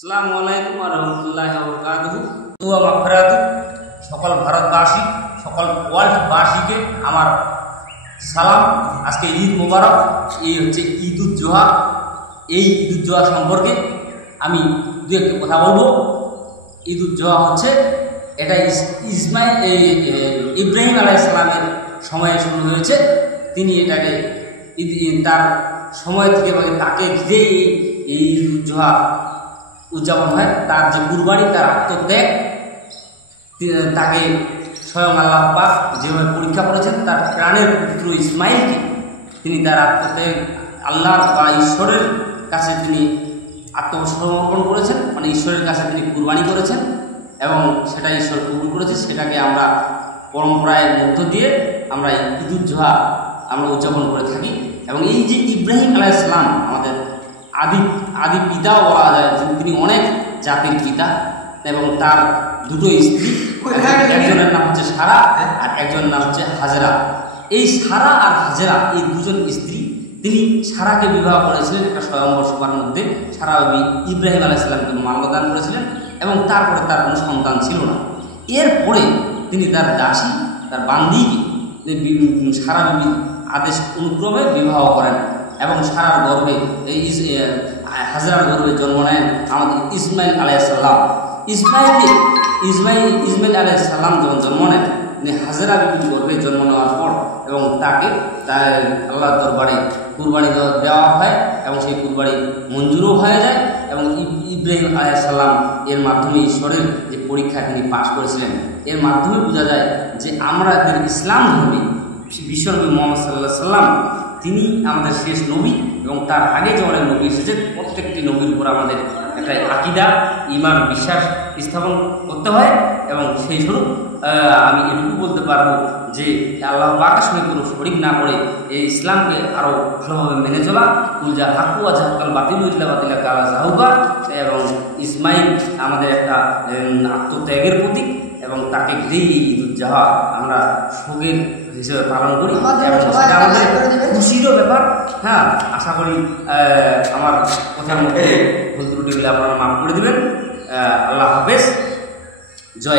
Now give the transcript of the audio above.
আসসালামু আলাইকুম ওয়া রাহমাতুল্লাহি ওয়া বারাকাতুহু। দুয়া মাগফিরাত সকল ভারতবাসী, সকল ওয়ার্ল্ডবাসীকে আমার সালাম। আজকে ঈদ মোবারক। এই হচ্ছে ঈদুল জোহা। এই ঈদুল জোহা সম্পর্কে আমি দু একটি কথা বলবো। ঈদুল জোহা হচ্ছে এটা ইব্রাহিম আলাইহিস সালামের সময়ে শুরু হয়েছে। তিনি এটাকে তার সময় থেকে তাকে ঘিরে এই ঈদুল জোহা উদযাপন হয়। তার যে কুরবানি, তার আত্মত্যাগ, তাকে স্বয়ং আল্লাহ পাক যেভাবে পরীক্ষা করেছেন, তার প্রাণের পুত্র ইসমাইলকে তিনি তার আত্মত্যাগ আল্লাহ বা ঈশ্বরের কাছে তিনি আত্মসমর্পণ করেছেন, মানে ঈশ্বরের কাছে তিনি কুরবানি করেছেন এবং সেটা ঈশ্বর কবুল করেছে। সেটাকে আমরা পরম্পরার মধ্য দিয়ে আমরা ঈদুল জোহা আমরা উদযাপন করে থাকি। এবং এই যে ইব্রাহিম আলাইহিস সালাম আমাদের আদি পিতাও বলা যায়, তিনি অনেক জাতির পিতা এবং তার দুটো স্ত্রী, একজনের নাম হচ্ছে সারা আর একজনের নাম হচ্ছে হাজেরা। এই সারা আর হাজেরা এই দুজন স্ত্রী, তিনি সারাকে বিবাহ করেছিলেন একটা স্বয়ম্বর সভার মধ্যে। সারা ইব্রাহিম আলাইহিস সালামকে মাল্যদান করেছিলেন এবং তারপরে তার কোনো সন্তান ছিল না। এরপরে তিনি তার দাসী, তার বান্দিকে সারা বিবি আদেশ অনুক্রমে বিবাহ করেন এবং সারার গর্ভে হাজরার গর্ভে জন্ম নেন আমাদের ইসমাইল আলাইহিস সালাম। ইসমাইল আলাইহিস সালাম যখন জন্ম নেন, হাজরা বিবির গর্ভে জন্ম নেওয়ার পর এবং তাকে আল্লাহর দরবারে কুরবানি দেওয়া হয় এবং সেই কুরবানি মঞ্জুরও হয়ে যায় এবং ইব্রাহিম আলাইহিস সালাম এর মাধ্যমে ঈশ্বরের যে পরীক্ষা তিনি পাশ করেছিলেন, এর মাধ্যমে বোঝা যায় যে আমাদের ইসলাম ধর্মে বিশ্বনবী মুহাম্মদ সাল্লাল্লাহু আলাইহি সাল্লাম তিনি আমাদের শেষ নবী এবং তার আগে যে অনেক নবী এসেছে, প্রত্যেকটি নবীর উপর আমাদের একটা আকীদা, ঈমান, বিশ্বাস স্থাপন করতে হয়। এবং সেই স্বরূপ আমি এটুকু বলতে পারবো যে আল্লাহ পাকের সঙ্গে কোনো শরীক না করে এই ইসলামকে আরও ভালোভাবে মেনে চলা, কুলজা হাক্কু ওয়া জাহাকাল বাতিলু ইল্লা বাতিলা কালা জাহুকা। এবং ইসমাইল আমাদের একটা আত্মত্যাগের প্রতীক এবং তাকে ঘিরেই এই ঈদুল জোহা আমরা শোকের হিসেবে পালন করি এবং সেটা আমাদের খুশিরও ব্যাপার। হ্যাঁ, আশা করি আমার কথার মধ্যে ভুল ত্রুটিগুলো আপনারা মাফ করে দেবেন। আল্লাহ হাফেজ। জয়।